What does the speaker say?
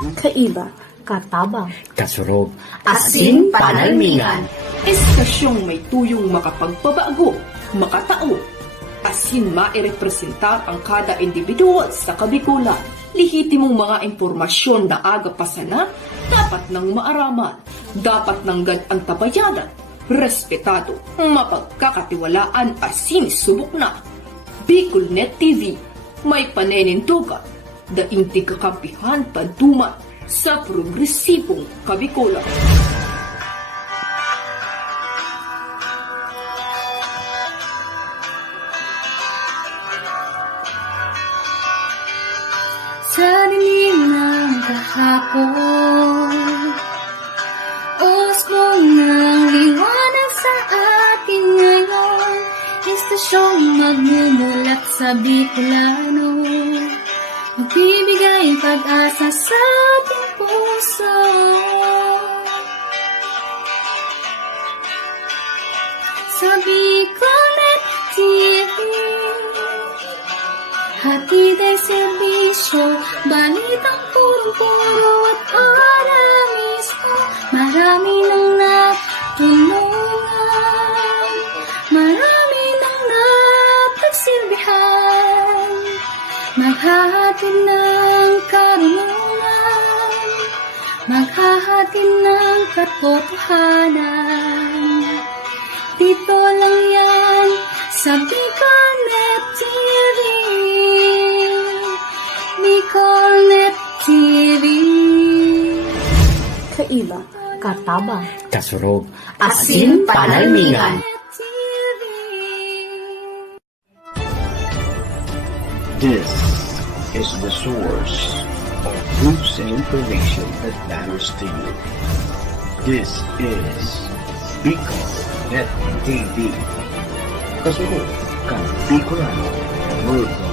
Kaiba, katabang, kasurog, Asin panalmingan. Estasyong may tuyong makapagpabago, makatao. Asin mairepresentar ang kada individual sa kabikulan. Lihitimong mga impormasyon na aga pasana, dapat nang maaraman, dapat nang antabayanan, respetado, mapagkakatiwalaan asin subok na. Bicolnet TV, may panenintugan, daing kakampihan tantuman sa progresibong kabikulan. Sa dilim ng kahapon, os mo ngang liwanag sa atin ngayon. Estasyong magmumulat sa Bicolano, magbibigay pag-asa sa ating puso. Sa Bicolnet TV, hatid ay serbisyo, balitang puro-puro at para mismo. Marami nang natulungan, marami nang napagsilbihan, maghahatid ng karunungan, maghahatid ng katotohanan. Dito lang yan sa Bicolnet TV. Bicolnet TV. kaiba, katabang, kasurog, Asin panalmingan. This is the source of news and information that matters to you. This is Bicolnet TV. Kasurog kang Bicolano Worldwide.